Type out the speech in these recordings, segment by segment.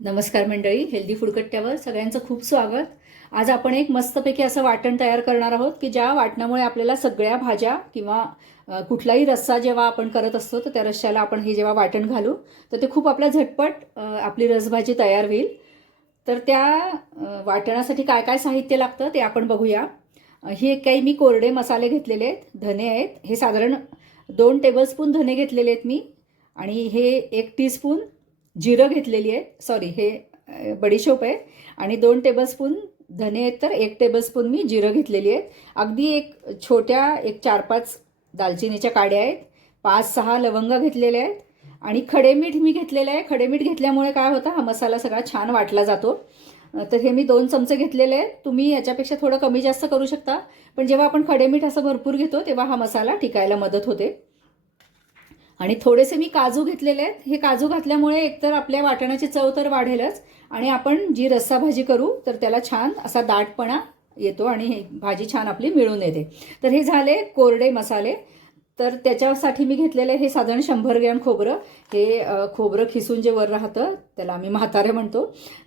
नमस्कार मंडळी healthy food कट्ट्यावर सगळ्यांचं खूप स्वागत. आज आपण एक मस्तपैकी असं वाटण तयार करणार आहोत की ज्या वाटणामुळे आपल्याला सगळ्या भाज्या किंवा कुठलाही रस्सा जेव्हा आपण करत असतो तर त्या रश्श्याला आपण हे जेव्हा वाटण घालू तर ते खूप आपल्या झटपट आपली रसभाजी तयार होईल. तर त्या वाटणासाठी काय काय साहित्य लागतं ते आपण बघूया. हे काही मी कोरडे मसाले घेतलेले आहेत धने आहेत. हे साधारण दोन टेबलस्पून धने घेतलेले आहेत मी. आणि हे एक टीस्पून जिरं घेतलेली आहे. सॉरी हे बडीशोप आहे. आणि दोन टेबलस्पून धने आहेत तर एक टेबलस्पून मी जिरं घेतलेली आहेत. अगदी एक छोट्या एक चार पाच दालचिनीच्या काड्या आहेत. पाच सहा लवंग घेतलेल्या आहेत. आणि खडेमीठ मी घेतलेलं आहे. खडेमीठ घेतल्यामुळे काय होतं हा मसाला सगळा छान वाटला जातो. तर हे मी दोन चमचे घेतलेले आहेत. तुम्ही याच्यापेक्षा थोडं कमी जास्त करू शकता. पण जेव्हा आपण खडेमीठ असं भरपूर घेतो तेव्हा हा मसाला टिकायला मदत होते. आणि थोडेसे मी काजू घेतलेले आहेत. हे काजू घातल्यामुळे एकतर आपल्या वाटणाची चव तर वाढेलच आणि आपण जी रस्सा भाजी करू तर त्याला छान असा दाटपणा येतो आणि हे भाजी छान आपली मिळून येते. तर हे झाले कोरडे मसाले. तर त्याच्यासाठी मी घेतलेलं हे साधारण शंभर ग्रॅम खोबरं. हे खोबरं खिसून जे वर राहतं त्याला आम्ही म्हातारे म्हणतो.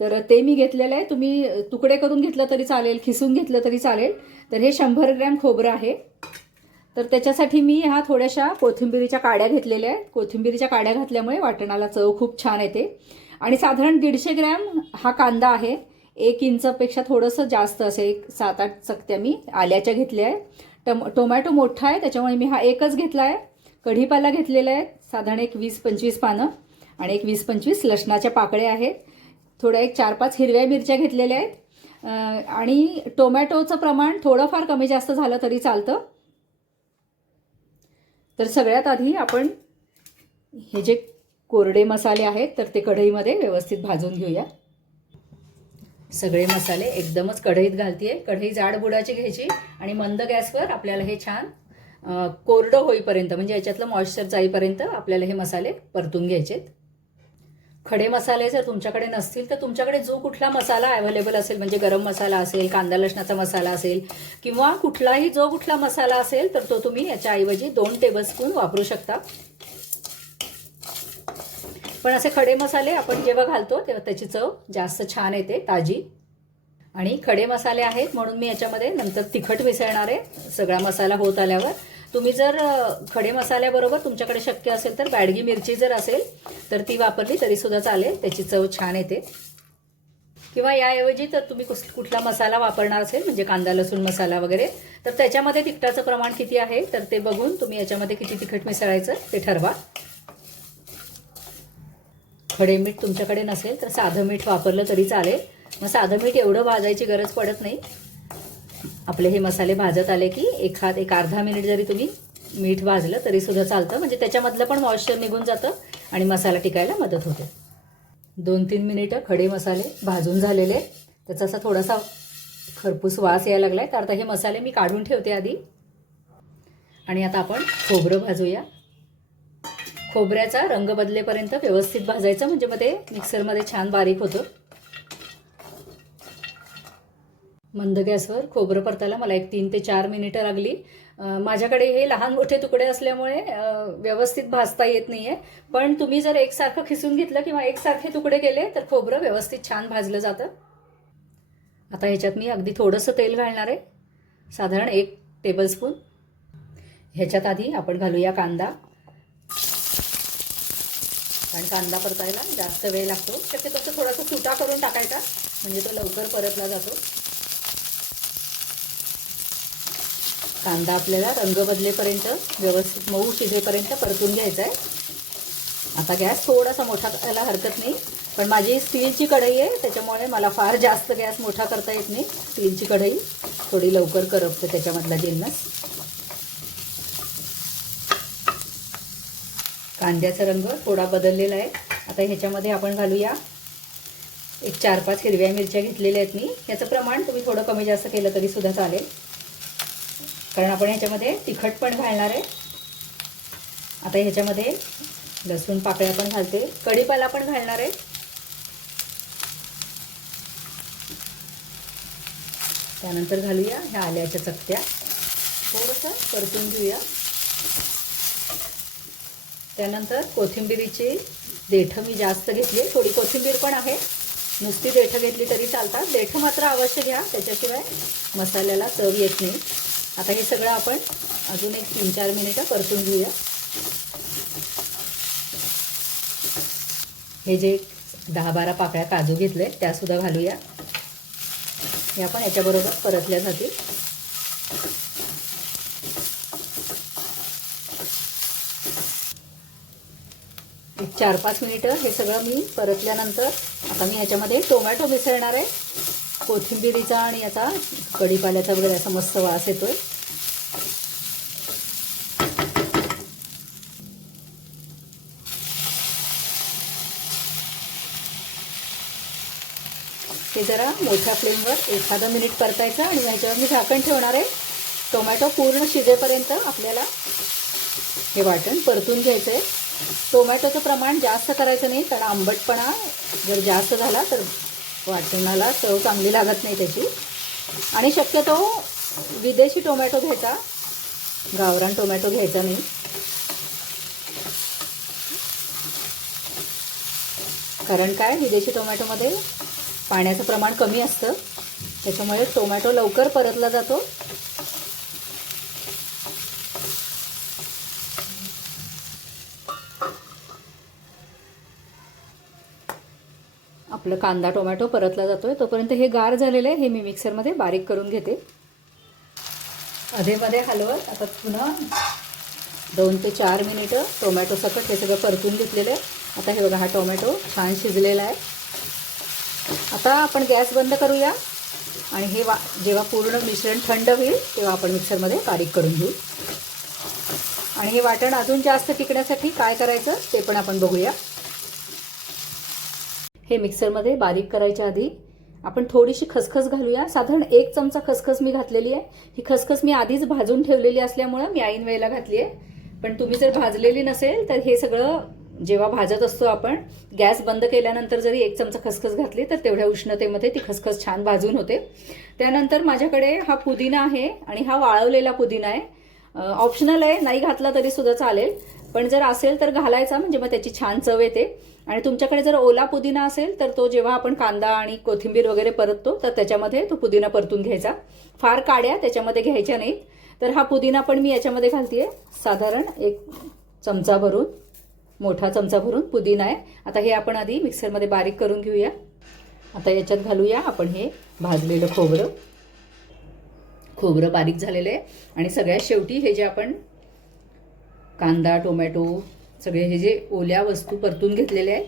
तर ते मी घेतलेलं आहे. तुम्ही तुकडे करून घेतलं तरी चालेल खिसून घेतलं तरी चालेल. तर हे शंभर ग्रॅम खोबरं आहे. तर त्याच्यासाठी मी ह्या थोड्याशा कोथिंबिरीच्या काड्या घेतलेल्या आहेत. कोथिंबिरीच्या काड्या घातल्यामुळे वाटणाला चव खूप छान येते. आणि साधारण दीडशे ग्रॅम हा कांदा आहे. एक इंचपेक्षा थोडंसं जास्त असे एक सात आठ चकत्या मी आल्याच्या घेतल्या आहे टम टोमॅटो मोठा आहे. त्याच्यामुळे मी हा एकच घेतला आहे. कढीपाला घेतलेला आहे साधारण एक वीस पंचवीस पानं आणि एक वीस पंचवीस लसणाच्या पाकळ्या आहेत. थोड्या एक चार पाच हिरव्या मिरच्या घेतलेल्या आहेत. आणि टोमॅटोचं प्रमाण थोडंफार कमी जास्त झालं तरी चालतं. तर सगळ्यात आधी आपण हे जे कोरडे मसाले आहेत तर ते कढईमध्ये व्यवस्थित भाजून घेऊया. सगळे मसाले एकदमच कढईत घालतीये. कढई जाड बुडाची घ्यायची आणि मंद गॅसवर आपल्याला हे छान कोरडं होईपर्यंत म्हणजे याच्यातलं मॉइश्चर जाईपर्यंत आपल्याला हे मसाले परतून घ्यायचेत. खडे मसाले जर तुमच्याकडे नसतील तर तुमच्याकडे जो कुठला मसाला अवेलेबल असेल म्हणजे गरम मसाला असेल कांदा लसणाचा मसाला असेल किंवा कुठलाही जो कुठला मसाला असेल तर तो तुम्ही याच्याऐवजी दोन टेबलस्पून वापरू शकता. पण असे खडे मसाले आपण जेव्हा घालतो तेव्हा त्याची चव जास्त छान येते ताजी. आणि खडे मसाले आहेत म्हणून मी याच्यामध्ये नंतर तिखट मिसळणार आहे. सगळा मसाला होत आल्यावर तुम्ही जर खडे मसाल्याबरोबर तुमच्याकडे शक्य असेल तर बॅडगी मिरची जर असेल तर ती वापरली तरीसुद्धा चालेल. त्याची चव छान येते. किंवा याऐवजी तर तुम्ही कुस कुठला मसाला वापरणार असेल म्हणजे कांदा लसूण मसाला वगैरे तर त्याच्यामध्ये तिखटाचं प्रमाण किती आहे तर ते बघून तुम्ही याच्यामध्ये किती तिखट मिसळायचं ते ठरवा. खडे मीठ तुमच्याकडे नसेल तर साधं मीठ वापरलं तरी चालेल. मग साधं मीठ एवढं भाजायची गरज पडत नाही. आपले हे मसाले भाजत आले की एखाद एक अर्धा मिनिट जरी तुम्ही मीठ भाजलं तरी सुद्धा चालतं. म्हणजे त्याच्यामधलं पण मॉइश्चर निघून जातं आणि मसाला टिकायला मदत होते. दोन तीन मिनिटं खडे मसाले भाजून झालेले. त्याचा असा थोडासा खरपूस वास यायला आहे तर आता हे मसाले मी काढून ठेवते आधी. आणि आता आपण खोबरं भाजूया. खोबऱ्याचा रंग बदलेपर्यंत व्यवस्थित भाजायचं. म्हणजे मग ते मिक्सरमध्ये छान बारीक होतं. मंद गॅसवर खोबरं परतायला मला एक तीन ते चार मिनिटं लागली. माझ्याकडे हे लहान मोठे तुकडे असल्यामुळे व्यवस्थित भाजता येत नाही आहे पण तुम्ही जर एकसारखं खिसून घेतलं किंवा एकसारखे तुकडे केले तर खोबरं व्यवस्थित छान भाजलं जातं. आता ह्याच्यात मी अगदी थोडंसं तेल घालणार आहे. साधारण एक टेबलस्पून. ह्याच्यात आधी आपण घालूया कांदा. कारण कांदा परतायला जास्त वेळ लागतो. शक्यतो तसं थोडासा सुटा करून टाकायचा म्हणजे तो लवकर परतला जातो. कांदा आपल्याला रंग बदलेपर्यंत व्यवस्थित मऊ शिजेपर्यंत परतून घ्यायचा आहे. आता गॅस थोडासा मोठा करायला हरकत नाही पण माझी स्टीलची कढई आहे त्याच्यामुळे मला फार जास्त गॅस मोठा करता येत नाही. स्टीलची कढई थोडी लवकर करपते त्याच्यामधला जिन्नस. कांद्याचा रंग थोडा बदललेला आहे. आता ह्याच्यामध्ये आपण घालूया. एक चार पाच हिरव्या मिरच्या घेतलेल्या आहेत मी. याचं प्रमाण तुम्ही थोडं कमी जास्त केलं तरी सुद्धा चालेल. कारण आपण ह्याच्यामध्ये तिखट पण घालणार आहे. आता ह्याच्यामध्ये लसूण पाकळ्या पण घालते. कढीपाला पण घालणार आहे. त्यानंतर घालूया ह्या आल्याच्या चकत्या. थोडंसं परतून घेऊया. त्यानंतर कोथिंबिरीची देठं मी जास्त घेतली. थोडी कोथिंबीर पण आहे. नुसती देठं घेतली तरी चालतात. देठं मात्र अवश्य घ्या. त्याच्याशिवाय मसाल्याला चव येत नाही. आता हे सगळं आपण अजून एक तीन चार मिनिटं परतून घेऊया. हे जे दहा बारा पाकळ्या काजू घेतले त्यासुद्धा घालूया. हे आपण याच्याबरोबर परतल्या जातील. चार पाच मिनिटं हे सगळं मी परतल्यानंतर आता मी ह्याच्यामध्ये टोमॅटो मिसळणार आहे. कोथिंबिरीचा आणि याचा कढीपाल्याचा वगैरे असा मस्त वास येतोय. हे जरा मोठ्या फ्लेमवर एखादं मिनिट परतायचं आणि ह्याच्यावर मी झाकण ठेवणार आहे. टोमॅटो पूर्ण शिजेपर्यंत आपल्याला हे वाटण परतून घ्यायचं आहे टोमॅटोचं प्रमाण जास्त करायचं नाही कारण आंबटपणा जर जास्त झाला तर वाटणाला चव चांगली लागत नाही त्याची. आणि शक्यतो विदेशी टोमॅटो घ्यायचा. गावरान टोमॅटो घ्यायचा नाही. कारण काय? विदेशी टोमॅटोमध्ये पाण्याचं प्रमाण कमी असतं. त्याच्यामुळे टोमॅटो लवकर परतला जातो. आपलं कांदा टोमॅटो परतला जातो आहे तोपर्यंत हे गार झालेलं आहे हे मी मिक्सरमध्ये बारीक करून घेते. अधेमध्ये हलवत आता पुन्हा दोन ते चार मिनिटं टोमॅटो सकट हे सगळं परतून घेतलेलं आहे. आता हे बघा हा टोमॅटो छान शिजलेला आहे. आता आपण गॅस बंद करूया आणि हे वा जेव्हा पूर्ण मिश्रण थंड होईल तेव्हा आपण मिक्सरमध्ये बारीक करून घेऊ. आणि हे वाटण अजून जास्त टिकण्यासाठी काय करायचं ते पण आपण बघूया. हे मिक्सरमध्ये बारीक करायच्या आधी आपण थोडीशी खसखस घालूया. साधारण एक चमचा खसखस मी घातलेली आहे. ही खसखस मी आधीच भाजून ठेवलेली असल्यामुळं मी ऐन वेळेला घातली आहे. पण तुम्ही जर भाजलेली नसेल तर हे सगळं जेव्हा भाजत असतो आपण गॅस बंद केल्यानंतर जरी एक चमचा खसखस घातली तर तेवढ्या उष्णतेमध्ये ती खसखस छान भाजून होते. त्यानंतर माझ्याकडे हा पुदिना आहे आणि हा वाळवलेला पुदिना आहे. ऑप्शनल आहे. नाही घातला तरी सुद्धा चालेल. पण जर असेल तर घालायचा म्हणजे मग त्याची छान चव येते. आणि तुमच्याकडे जर ओला पुदिना असेल तर तो जेव्हा आपण कांदा आणि कोथिंबीर वगैरे परततो तर त्याच्यामध्ये तो पुदिना परतून घ्यायचा. फार काड्या त्याच्यामध्ये घ्यायच्या नाहीत. तर हा पुदिना पण मी याच्यामध्ये घालते साधारण एक चमचा भरून मोठा चमचा भरून पुदिना आहे. आता हे आपण आधी मिक्सरमध्ये बारीक करून घेऊया. आता याच्यात घालूया आपण हे भाजलेलं खोबरं. खोबरं बारीक झालेलं आहे. आणि सगळ्यात शेवटी हे जे आपण कांदा टोमॅटो सगळे हे जे ओल्या वस्तू परतून घेतलेले आहेत.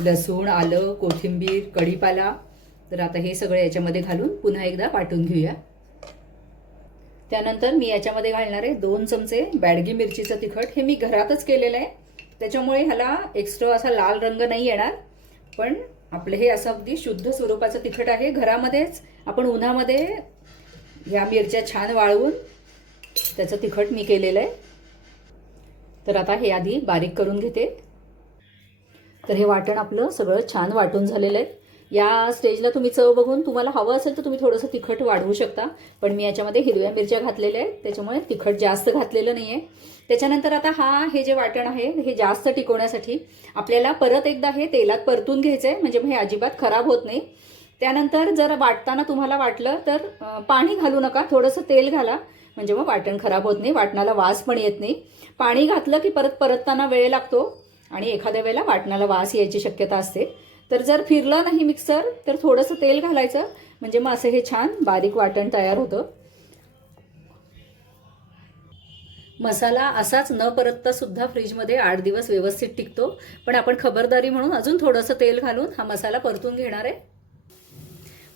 लसूण आलं कोथिंबीर कढीपाला. तर आता हे सगळं याच्यामध्ये घालून पुन्हा एकदा वाटून घेऊया. त्यानंतर मी याच्यामध्ये घालणार आहे दोन चमचे बॅडगी मिरचीचं तिखट. हे मी घरातच केलेलं आहे. त्याच्यामुळे ह्याला एक्स्ट्रा असा लाल रंग नाही येणार. पण आपलं हे असं अगदी शुद्ध स्वरूपाचं तिखट आहे. घरामध्येच आपण उन्हामध्ये ह्या मिरच्या छान वाळवून त्याचं तिखट मी केलेलं आहे. तर आता हे आधी बारीक करून घेते. तर हे वाटण आपलं सगळं छान वाटून झालेलं आहे. या स्टेजला तुम्ही चव बघून तुम्हाला हवं असेल तर तुम्ही थोडंसं तिखट वाढवू शकता. पण मी याच्यामध्ये हिरव्या मिरच्या घातलेल्या आहेत. त्याच्यामुळे तिखट जास्त घातलेलं नाही आहे त्याच्यानंतर आता हा हे जे वाटण आहे हे जास्त टिकवण्यासाठी आपल्याला परत एकदा हे तेलात परतून घ्यायचं आहे म्हणजे हे अजिबात खराब होत नाही. त्यानंतर जर वाटताना तुम्हाला वाटलं तर पाणी घालू नका. थोडंसं तेल घाला. म्हणजे मग वाटण खराब होत नाही वाटणाला वास पण येत नाही. पाणी घातलं की परत परतताना वेळ लागतो आणि एखाद्या वेळेला वाटणाला वास यायची शक्यता असते. तर जर फिरला नाही मिक्सर तर थोडंसं तेल घालायचं. म्हणजे मग असं हे छान बारीक वाटण तयार होतं. मसाला असाच न परतता सुद्धा फ्रीजमध्ये आठ दिवस व्यवस्थित टिकतो. पण आपण खबरदारी म्हणून अजून थोडंसं तेल घालून हा मसाला परतून घेणार आहे.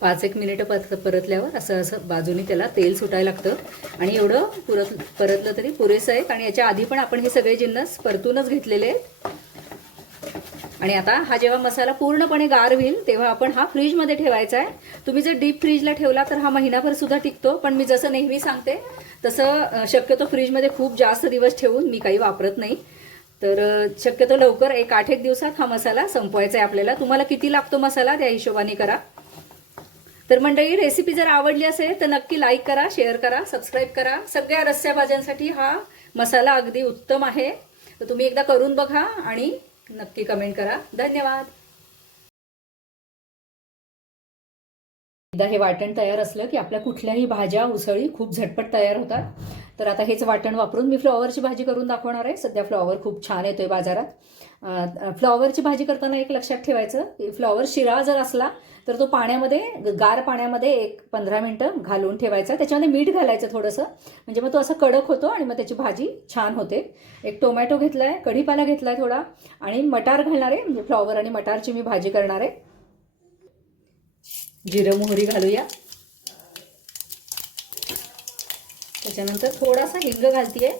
पाच एक मिनिटं परत परतल्यावर असं असं बाजूने त्याला तेल सुटायला लागतं. आणि एवढं पुरत परतलं तरी पुरेसं आहे. आणि याच्या आधी पण आपण हे सगळे जिन्नस परतूनच घेतलेले आहेत. आणि आता हा जेव्हा मसाला पूर्णपणे गार होईल तेव्हा आपण हा फ्रीजमध्ये ठेवायचा आहे. तुम्ही जर डीप फ्रीजला ठेवला तर हा महिनाभर सुद्धा टिकतो. पण मी जसं नेहमी सांगते तसं शक्यतो फ्रीजमध्ये खूप जास्त दिवस ठेवून मी काही वापरत नाही. तर शक्यतो लवकर एक आठ एक दिवसात हा मसाला संपवायचा आहे आपल्याला. तुम्हाला किती लागतो मसाला त्या हिशोबाने करा. तर मंडळी रेसिपी जर आवडली असेल तर नक्की लाईक करा शेअर करा सबस्क्राईब करा. सगळ्या रस्स्या भाज्यांसाठी हा मसाला अगदी उत्तम आहे. तर तुम्ही एकदा करून बघा आणि नक्की कमेंट करा. धन्यवाद. एकदा हे वाटण तयार असलं की आपल्या कुठल्याही भाज्या उसळी खूप झटपट तयार होतात. तर आता हेच वाटण वापरून मी फ्लॉवरची भाजी करून दाखवणार आहे. सध्या फ्लॉवर खूप छान येतोय बाजारात. फ्लॉवरची भाजी करताना एक लक्षात ठेवायचं की फ्लॉवर शिळा जर असला तर तो पाण्यामध्ये गार पाण्यामध्ये एक पंधरा मिनटं घालून ठेवायचा. त्याच्यामध्ये मीठ घालायचं थोडंसं. म्हणजे मग तो असं कडक होतो आणि मग त्याची भाजी छान होते. एक टोमॅटो घेतला आहे कढीपाला घेतला आहे थोडा. आणि मटार घालणार आहे. म्हणजे फ्लॉवर आणि मटारची मी भाजी करणार आहे. जिरं मोहरी घालूया. त्याच्यानंतर थोडासा हिंग घालतीये.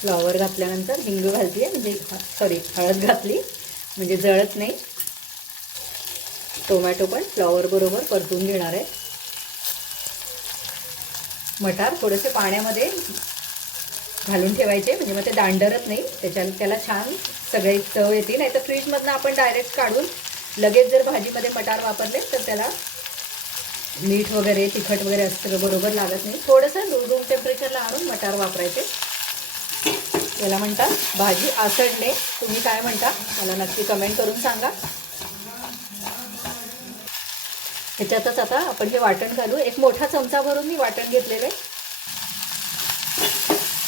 फ्लॉवर घातल्यानंतर हिंग घालतीये म्हणजे सॉरी हळद घातली म्हणजे जळत नाही. टोमॅटो पण फ्लॉवर बरोबर परतून घेणार आहे. मटार थोडेसे पाण्यामध्ये घालून ठेवायचे म्हणजे मग ते दांडरत नाही त्याच्या त्याला छान सगळे चव येते. नाही तर फ्रीजमधनं आपण डायरेक्ट काढून लगेच जर भाजीमध्ये मटार वापरले तर त्याला मीठ वगैरे तिखट वगैरे असं सगळं बरोबर लागत नाही. थोडंसं रूम टेम्परेचरला आणून मटार वापरायचे. याला म्हणतात भाजी आसडणे तुम्ही काय म्हणता? मला नक्की कमेंट करून सांगा. ह्याच्यातच आता आपण हे वाटण घालू. एक मोठा चमचा भरून मी वाटण घेतलेलं आहे.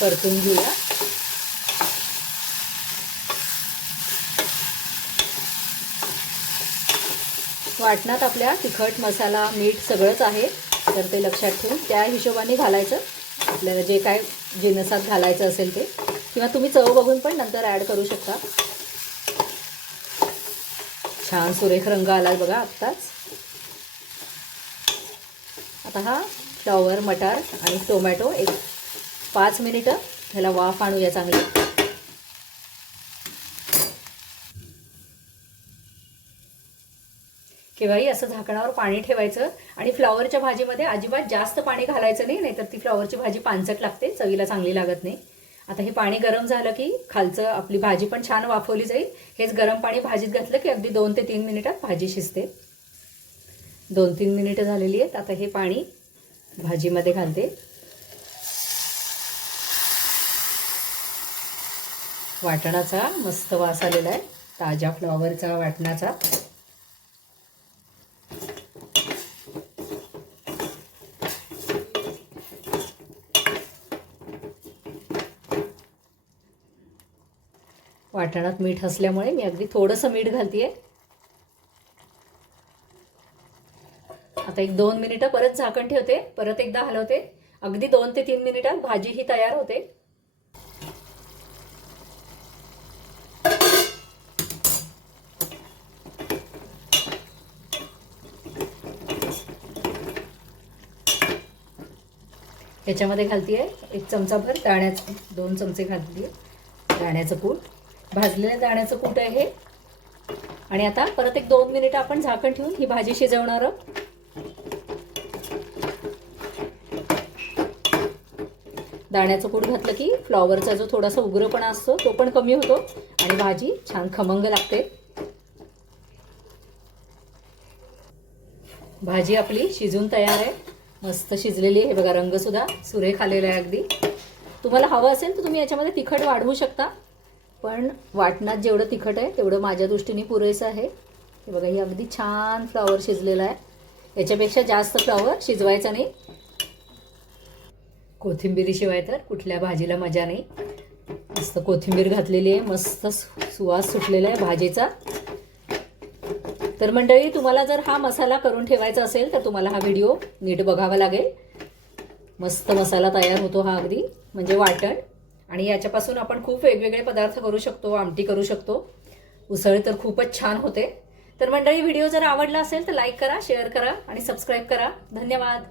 परतून घेऊया. वाटणात आपल्या तिखट मसाला मीठ सगळंच आहे. तर ते लक्षात ठेवून त्या हिशोबाने घालायचं. आपल्याला जे काय जिनसात घालायचं असेल ते. किंवा तुम्ही चव बघून पण नंतर ॲड करू शकता. छान सुरेख रंग आला बघा आत्ताच. आता हा फ्लॉवर मटार आणि टोमॅटो एक पाच मिनिटं ह्याला वाफ आणूया चांगली. केव्हाही असं झाकणावर पाणी ठेवायचं आणि फ्लॉवरच्या भाजीमध्ये अजिबात जास्त पाणी घालायचं नाही नाहीतर ती फ्लॉवरची भाजी पानसट लागते चवीला चांगली लागत नाही. आता हे पाणी गरम झालं की खालचं आपली भाजी पण छान वाफवली जाईल. हेच गरम पाणी भाजीत घातलं की अगदी दोन ते तीन मिनिटात भाजी शिजते. दोन तीन मिनिटं झालेली आहेत आता हे पाणी भाजीमध्ये घालते. वाटणाचा मस्त वास आलेला आहे. ताज्या फ्लॉवरचा वाटणाचा. वाटणात मीठ असल्यामुळे मी अगदी थोडंसं मीठ घालतीये. आता एक दोन मिनिटं परत झाकण ठेवते. परत एकदा हलवते. अगदी दोन ते तीन मिनिटात भाजी ही तयार होते. ह्याच्यामध्ये घालतीये एक चमचाभर दाण्याचं दोन चमचे घालतीये दाण्याचं कूट. भाजलेलं दाण्याचं कूट आहे. हे आणि आता परत एक दोन मिनिटं आपण झाकण ठेवून ही भाजी शिजवणार आहोत. दाण्याचं कूट घातलं की फ्लॉवरचा जो थोडासा उग्रपणा असतो तो पण कमी होतो. आणि भाजी छान खमंग लागते. भाजी आपली शिजून तयार आहे. मस्त शिजलेली आहे. बघा रंग सुद्धा सुरेख आलेला आहे अगदी. तुम्हाला हवं असेल तर तुम्ही याच्यामध्ये तिखट वाढवू शकता. पण वाटणात जेवढं तिखट आहे तेवढं माझ्या दृष्टीने पुरेसं आहे. हे बघा ही अगदी छान फ्लॉवर शिजलेला आहे. याच्यापेक्षा जास्त फ्लॉवर शिजवायचा नाही. कोथिंबिरीशिवाय तर कुठल्या भाजीला मजा नाही. मस्त कोथिंबीर घातलेली आहे. मस्त सुवास सुटलेला आहे भाजीचा. तर मंडळी तुम्हाला जर हा मसाला करून ठेवायचा असेल तर तुम्हाला हा व्हिडिओ नीट बघावा लागेल. मस्त मसाला तयार होतो हा अगदी म्हणजे वाटण. आणि याच्यापासून आपण खूप वेगवेगळे पदार्थ करू शकतो आमटी करू शकतो. उसळ तर खूपच छान होते. तर मंडळी व्हिडिओ जर आवडला असेल तर लाईक करा शेअर करा आणि सबस्क्राईब करा. धन्यवाद.